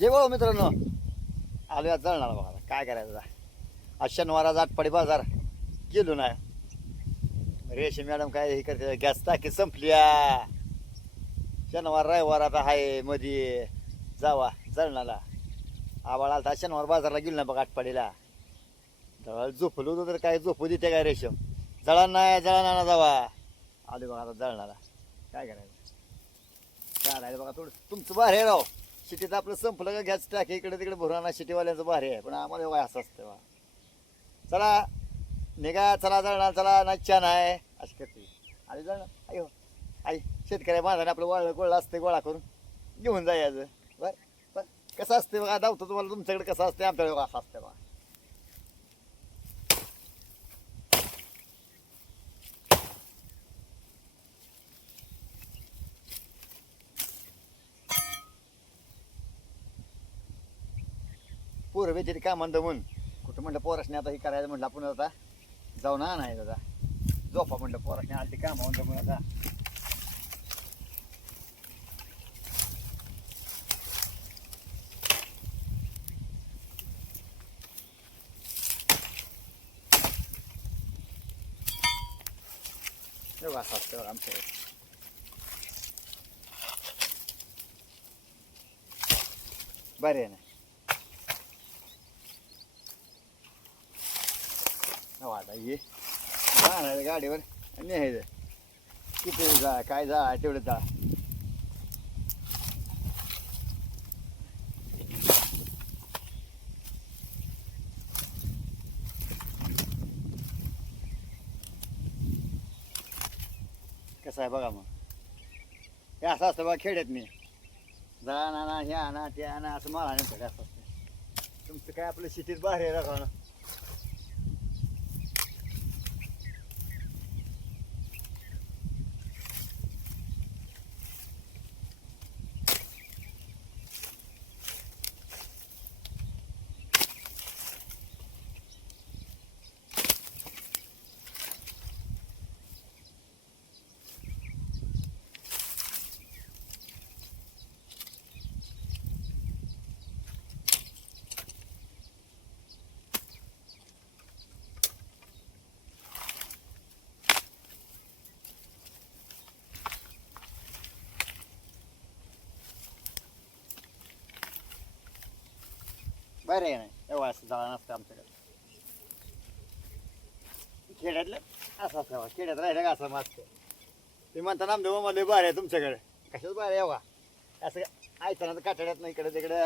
जे भाऊ मित्रांनो, आलो आज जळणार बघा आता. काय करायचं आता? आज शनिवार, आज आटपाडी बाजार गेलो नाही. रेशी मॅडम काय हे करते, गॅस टाकी संपली. शनिवार रविवार आता आहे मध्ये जावा जळणाला. आबाळ आलता शनिवार बाजारला गेलो ना बघा आटपाडीला. जवळ झोपलो होतो तर काय झोपू देते काय रेशम? जळण नाही जळणा ना जावा. आलो बघा आता जळणाला. काय करायचं? चालायला बघा थोडं तुमचं भारी आहे राव. सिटीत आपलं संपलं का गॅस टाकी इकडे तिकडे भरून सिटीवाल्यांचं भारी आहे. पण आम्हाला काय असं असतं बा. चला निघा, चला जळणार, चला नाच्या नाही अशी करते. आणि जळणार आई हो आई शेतकऱ्या माझ्याने आपलं वाळलं गोळा असते गोळा करून घेऊन जायचं. बरं बरं कसं असते बघा धावतो तुम्हाला. तुमच्याकडे कसं असते, आमच्याकडे बघा असं असतं बघा. पोरं बेचारी काय म्हणतं म्हणून कुठं म्हणलं पोरासने आता हे करायचं म्हटलं आपण आता जाऊ ना नाही दादा झोपा म्हणलं पोरासने आली काम म्हणतं म्हणून आता. तेव्हा असं असतं आमच्याकडे. बरे आहे ना आता ये जाणार गाडीवर न्यायचं. किती जा काय जा तेवढं जा. कसं आहे बघा मग. हे असं असतं बघा खेड्यात मी जा ना हे आणा ते आणा असं मला नाही असं असतं. तुमचं काय आपलं सिटीत बाहेर आहे राखा ना. बरं आहे नाही एवढं असं जाळं नसतं आमच्याकडे. खेड्यातलं असं असं खेड्यात राहिलं का असं मस्त. ते म्हणता नामदेव मला बाहेर आहे तुमच्याकडे. कशाच बाहेर आहे एवढा असं ऐकताना तर काटाड्यात नाही इकडे तिकडे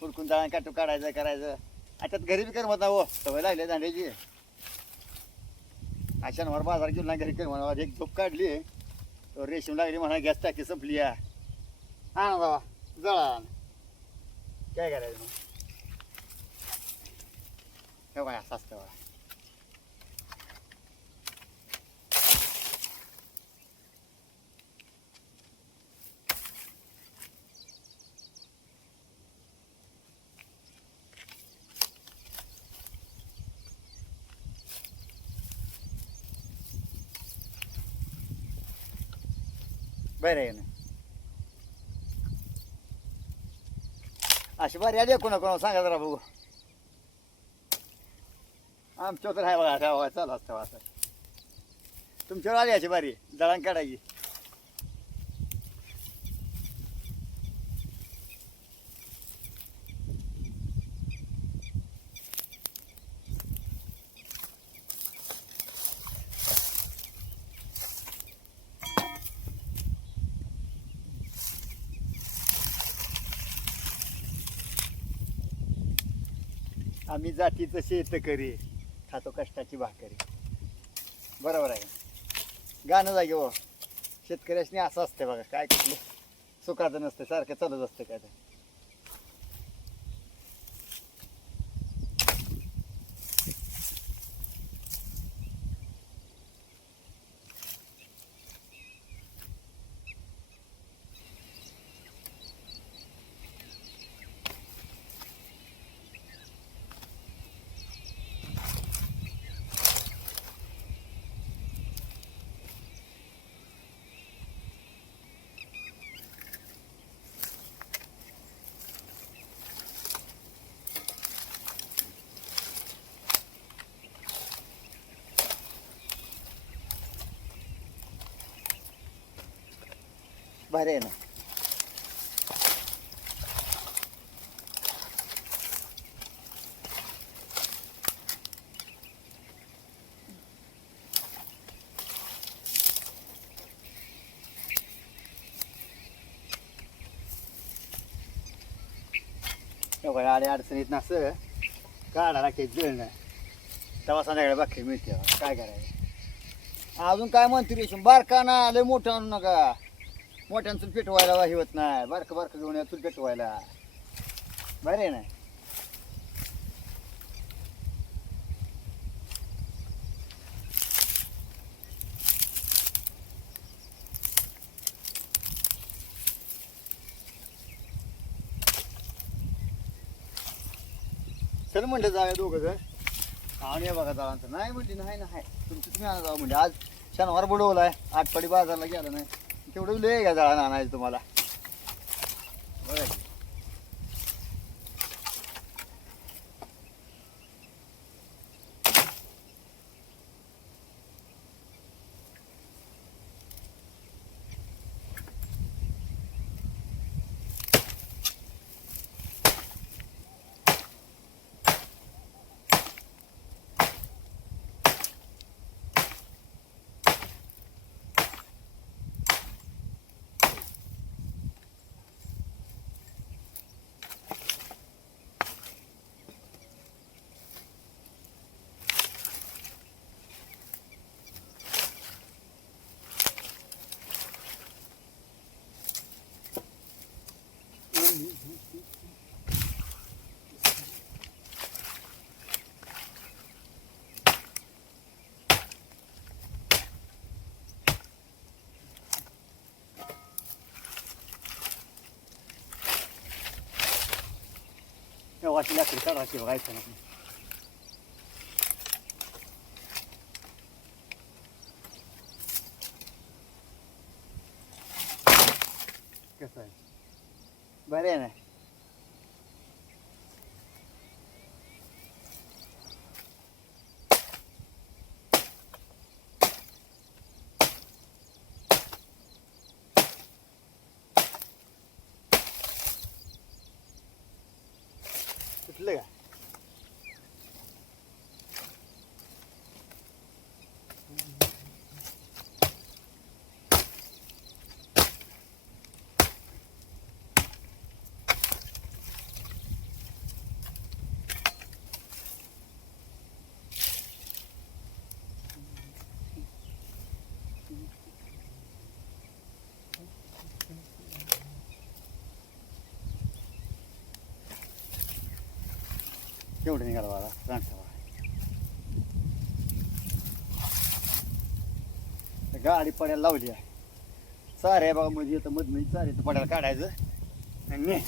हुडकून जाळं काटू काढायचं करायचं. त्यात घरी बी करमत ना हो सवय लागली दांड्याची. शनिवार बाजार गेलो ना घरी करमत. एक झोप काढली तर रेशीम लागली म्हणा गॅस टाकी संपली. हा ना बाबा जळा काय करायचं मग. हे बाय असं असतं बघा. बरं आहे ना अशी बरी आली कोणा कोणा सांगा जरा बघू. आमच्या तर आहे बघा ठेवा चालू असतं असं. तुमच्यावर आली अशी बारी दळण काढायची. आम्ही जातीचं शेतकरी खातो कष्टाची भाकरी. बरोबर आहे गाणं जागे हो. शेतकऱ्यासनी असं असतं बघा. काय कुठलं सुखाचं नसतं सारखं चालूच असतं काय. भारी आहे ना. एवढ्या आडे अडचणीत नसं काढा लागते जळणं तेव्हा संध्याकाळी बाकी मिळते. काय करायचं अजून काय म्हणते रेशीम बारका ना लय मोठं आणू नका. मोठ्यानं चूल पेटवायला हे होत नाही. बारकं बारकं घेऊन या चूल पेटवायला. बरं आहे ना. चल म्हणलं जाऊया दोघं जण आणि हे बघा जाळांचं नाही म्हणते नाही नाही तुमची तुम्ही आणा जाऊ म्हणजे आज शनिवार बुडवलाय आठपाडी बाजारला गेला नाही तेवढं लय का जाळा आणायचं तुम्हाला. बरं वाशी लाकडी काढायची बघायचं ना. कसं आहे बरं आहे ना. सुटलं का केवढं निघाला बाबा रानसा गाडी पड्याला लावली आहे. सारे आहे बघा मध्ये येतं मधनं सारे तर पड्याला काढायचं आणि ने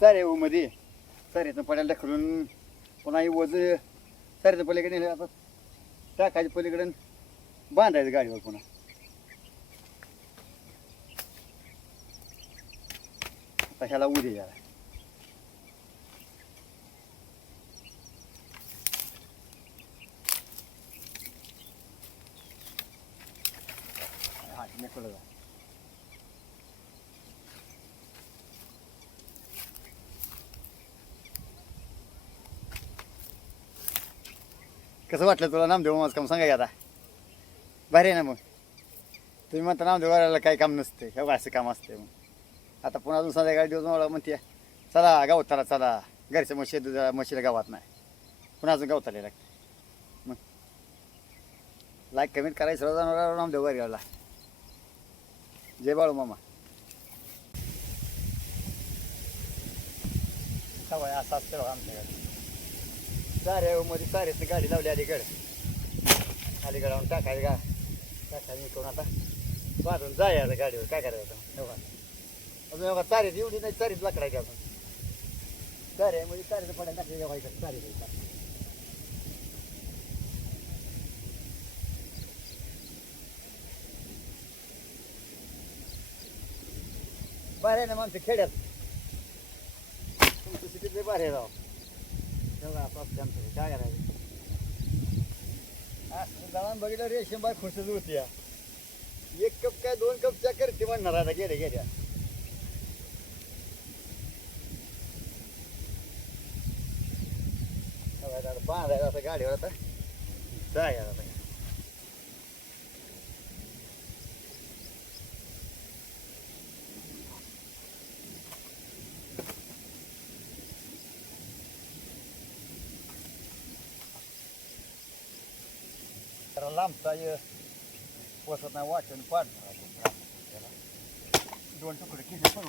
सारे मध्ये सारेचं पड्याला ढकलून पुन्हा वज सारेचं पलीकडे नेलं आता टाकायचं पलीकडे बांधायचं गाडीवर पुन्हा. आता ह्याला उद्या याला हा नेकळं कसं वाटलं तुला नामदेव माझं काम सांगा की आता भारी आहे ना. मग तुम्ही म्हणता नामदेव वारायला काही काम नसते हे असं काम असते. मग आता पुन्हा अजून संध्याकाळी दिवस मला म्हणते चला गावताला चला घरच्या म्हशीला गावात नाही पुन्हा अजून गावताला लागते. मग लाईक कमेंट करायचं जाणार नामदेव वारीला. जय बाळू मामा. सवय असं असतं बघा आमच्याकडे. सारे मध्ये सारेच गाडी लावली अलीकडे टाकायचं का टाकायचं करून आता बाजून जायचं गाडीवर काय करायचं. एवढा अजून एवढा चारीत एवढी नाही चारीत लाकडायची आपण सारे म्हणजे सारेचं पडायला टाकायचं चारी बाहेर आहे ना मग आमच्या खेड्यात तुमच्या सिटीतले बाहेर आहे राव तेव्हा आमचं काय करायचं जळान बघितलं रेशीम बाय खुशच होती या 1 कप काय 2 कप च्या करते म्हणणार आता गेल्या गेल्या बांधायला आता गाडीवर आता जाय आता लांबचा पोसत नाही वाटून पाडणार 2 तुकडे किती पण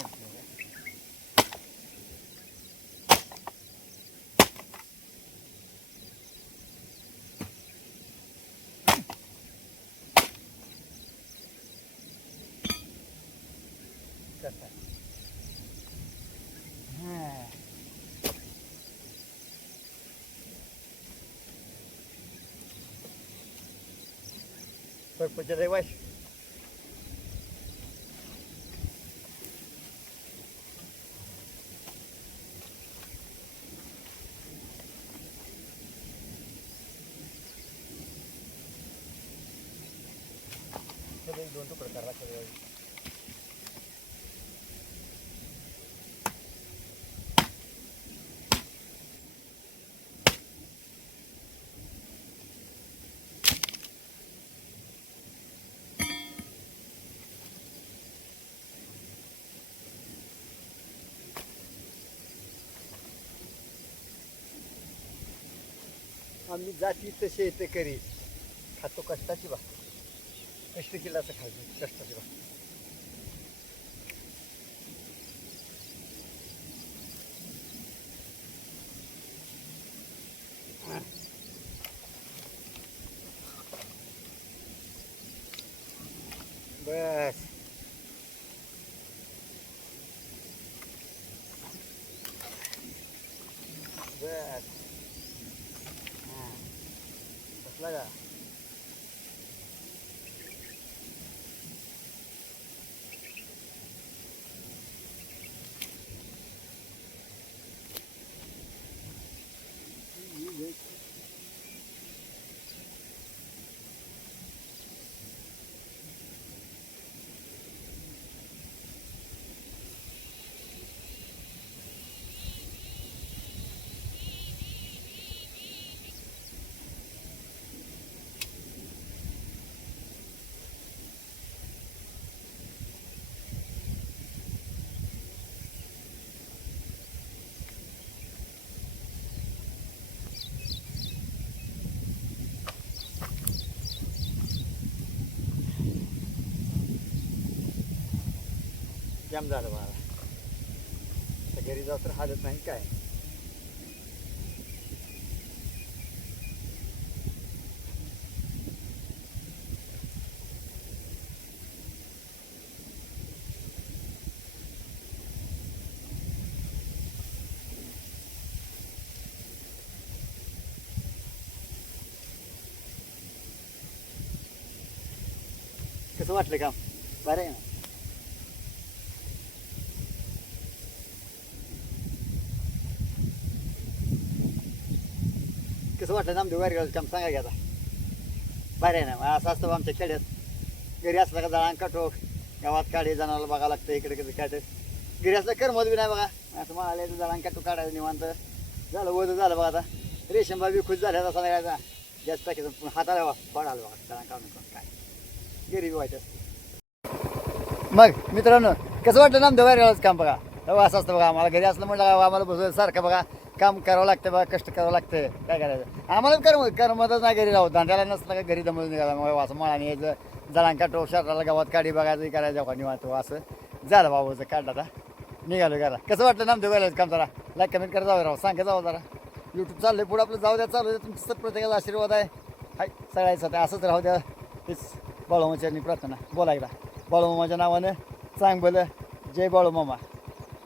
सरपंच रहिवाश एक 2 तुकडे करा आम्ही जाती तसे येते करी खातो कष्टाची बा कष्ट केलं असं खायचं कष्टाची बा बस बस लगा जाम झालं मला घरी जाऊ तर हालत नाही काय कसं वाटलं काम बरं आहे ना कसं वाटलं नामदेव वारीगावचं काम सांगा की आता बरं आहे ना असं असतं आमच्या खेड्यात घरी असलं का जळान काटोक गावात काढे जनाला बघावं लागतं इकडे कधी काढ घरी असलं करमत बी नाही बघा असं मला जळान काटूक काढायचं निवांत झालं वजन झालं बघा आता रेशंबा बी खुश झाल्या तसा लागायचा जास्त टाकायचं हाताला पडालं बघा जळान काढून काय घरी बी व्हायचं असतं मग मित्रांनो कसं वाटलं नामदेव वारीगावचं काम बघा असं असतं बघा आम्हाला घरी असलं म्हटलं आम्हाला बसवलं सारखं बघा काम करावं लागतं बघा कष्ट करावं लागतं काय करायचं आम्हाला करमतच नाही घरी राहू दांड्याला नसलं का घरी दमून निघाला मग असं मळाने यायचं जळांका टोक शर्टाला गावात काढी बघायचं करायचं का निवांत असं झालं बाबूचं काढलं आता निघालो घरा कसं वाटलं नामदेव वारीगावचं काम जरा लाईक कमेंट करा जाऊ राव सांगा जाऊ जरा यूट्यूब चाललं पुढं आपलं जाऊ द्या चालू द्या तुमचं प्रत्येकाचा आशीर्वाद आहे हाय सगळ्याचं असंच राहू द्या तेच बाळूमामाच्या प्रार्थना बोला एकदा बाळूमामाच्या नावानं सांग बोल जय बाळूमामा